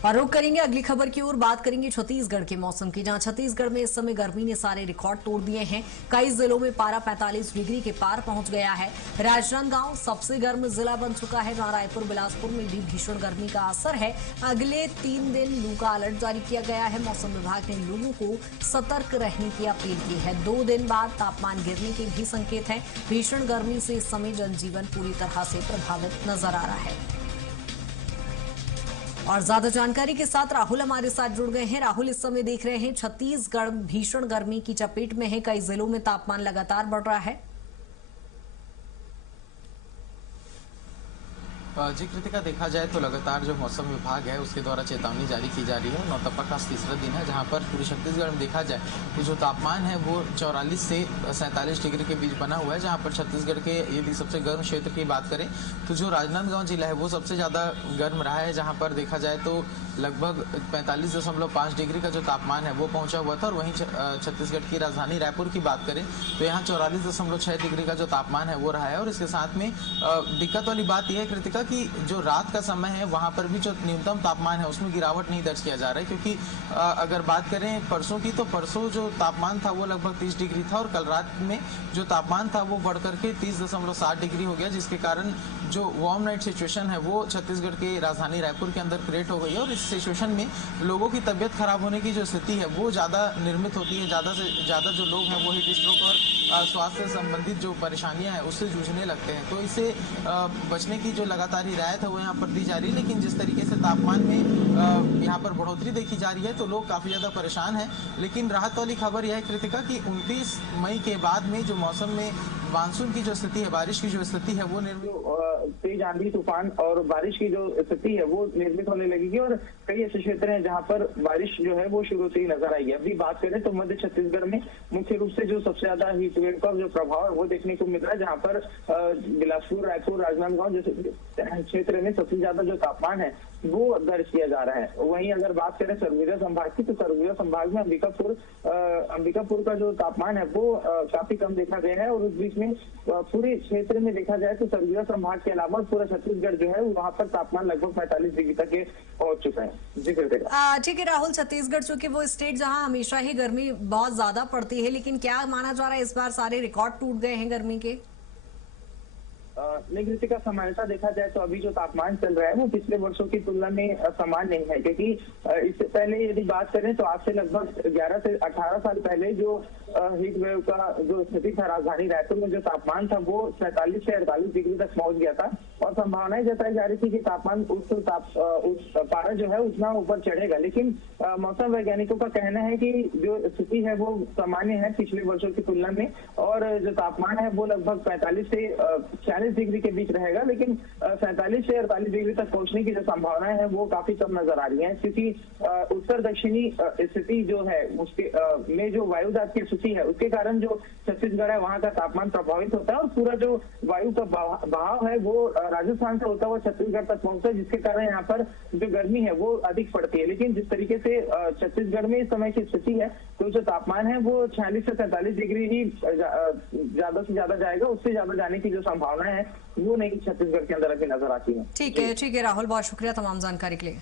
और रुक करेंगे अगली खबर की ओर। बात करेंगे छत्तीसगढ़ के मौसम की, जहां छत्तीसगढ़ में इस समय गर्मी ने सारे रिकॉर्ड तोड़ दिए हैं। कई जिलों में पारा 45 डिग्री के पार पहुंच गया है। राजनांदगांव सबसे गर्म जिला बन चुका है, जहां रायपुर बिलासपुर में भी भीषण गर्मी का असर है। अगले 3 दिन लू का अलर्ट जारी किया गया है। मौसम विभाग ने लोगों को सतर्क रहने की अपील की है। 2 दिन बाद तापमान गिरने के भी संकेत हैं। भीषण गर्मी से इस समय जनजीवन पूरी तरह से प्रभावित नजर आ रहा है। और ज्यादा जानकारी के साथ राहुल हमारे साथ जुड़ गए हैं। राहुल, इस समय देख रहे हैं छत्तीसगढ़ भीषण गर्मी की चपेट में है। कई जिलों में तापमान लगातार बढ़ रहा है। जी कृतिका, देखा जाए तो लगातार जो मौसम विभाग है उसके द्वारा चेतावनी जारी की जा रही है। नौतपा का तीसरा दिन है, जहां पर पूरे छत्तीसगढ़ में देखा जाए तो जो तापमान है वो 44 से 47 डिग्री के बीच बना हुआ है। जहां पर छत्तीसगढ़ के यदि सबसे गर्म क्षेत्र की बात करें तो जो राजनांदगांव जिला है वो सबसे ज़्यादा गर्म रहा है, जहाँ पर देखा जाए तो लगभग 45.5 डिग्री का जो तापमान है वो पहुंचा हुआ था। और वहीं छत्तीसगढ़ की राजधानी रायपुर की बात करें तो यहाँ 44.6 डिग्री का जो तापमान है वो रहा है। और इसके साथ में दिक्कत वाली बात यह है कृतिका कि जो रात का समय है वहां पर भी जो न्यूनतम तापमान है उसमें गिरावट नहीं दर्ज किया जा रहा है, क्योंकि अगर बात करें परसों की तो परसों जो तापमान था वो लगभग 30 डिग्री था और कल रात में जो तापमान था वो बढ़ करके 30.7 डिग्री हो गया, जिसके कारण जो वार्म नाइट सिचुएशन है वो छत्तीसगढ़ के राजधानी रायपुर के अंदर क्रिएट हो गई है। और इस सिचुएशन में लोगों की तबियत खराब होने की जो स्थिति है वो ज़्यादा निर्मित होती है। ज़्यादा से ज़्यादा जो लोग हैं वो हीट स्ट्रोक और स्वास्थ्य से संबंधित जो परेशानियां हैं उससे जूझने लगते हैं। तो इससे बचने की जो लगातार हिदायत है वो यहाँ पर दी जा रही है। लेकिन जिस तरीके से तापमान में यहाँ पर बढ़ोतरी देखी जा रही है तो लोग काफ़ी ज़्यादा परेशान हैं। लेकिन राहत वाली खबर यह है कृतिका कि 29 मई के बाद में जो मौसम में मानसून की जो स्थिति है, बारिश की जो स्थिति है वो तेज आंधी तूफान और बारिश की जो स्थिति है वो निर्मित होने लगेगी। और कई ऐसे क्षेत्र हैं जहां पर बारिश जो है वो शुरू से ही नजर आएगी। अभी बात करें तो मध्य छत्तीसगढ़ में मुख्य रूप से जो सबसे ज्यादा हीट वेव का जो प्रभाव है वो देखने को मिल रहा है, जहां पर बिलासपुर, रायपुर, राजनांदगांव जैसे क्षेत्र में सबसे ज्यादा जो तापमान है वो दर्ज किया जा रहा है। वहीं अगर बात करें सरगुजा संभाग की तो सरगुजा संभाग में अंबिकापुर का जो तापमान है वो काफी कम देखा गया है। और उस बीच में पूरे क्षेत्र में देखा जाए तो सरगुजा संभाग के अलावा पूरा छत्तीसगढ़ जो है वहां पर तापमान लगभग 45 डिग्री तक पहुंच चुका है। जी ठीक है राहुल, छत्तीसगढ़ चूंकि वो स्टेट जहां हमेशा ही गर्मी बहुत ज्यादा पड़ती है, लेकिन क्या माना जा रहा है इस बार सारे रिकॉर्ड टूट गए हैं गर्मी के? निगृति का सामान्यता देखा जाए तो अभी जो तापमान चल रहा है वो पिछले वर्षों की तुलना में समान नहीं है, क्योंकि इससे पहले यदि बात करें तो आज से लगभग 11 से 18 साल पहले जो हीट वेव का जो स्थिति था राजधानी रायपुर में जो तापमान था वो 47 से 48 डिग्री तक पहुंच गया था। और संभावनाएं जताई जा रही थी कि तापमान उस पारा जो है उतना ऊपर चढ़ेगा। लेकिन मौसम वैज्ञानिकों का कहना है कि जो स्थिति है वो सामान्य है पिछले वर्षों की तुलना में, और जो तापमान है वो लगभग 45 से 46 डिग्री के बीच रहेगा। लेकिन 47 से 48 डिग्री तक पहुंचने की जो संभावनाएं है वो काफी कम नजर आ रही है, क्योंकि उत्तर दक्षिणी स्थिति जो है उसके में जो वायुदाब की स्थिति है उसके कारण जो छत्तीसगढ़ है वहां का तापमान प्रभावित होता है। और पूरा जो वायु का बहाव है वो राजस्थान से होता हुआ छत्तीसगढ़ तक पहुंचता है, जिसके कारण यहाँ पर जो गर्मी है वो अधिक पड़ती है। लेकिन जिस तरीके से छत्तीसगढ़ में इस समय की स्थिति है तो जो तापमान है वो 46 से 47 डिग्री ही ज्यादा से ज्यादा जाएगा। उससे ज्यादा जाने की जो संभावना है वो नहीं छत्तीसगढ़ के अंदर अभी नजर आती है। ठीक है राहुल, बहुत शुक्रिया तमाम जानकारी के लिए।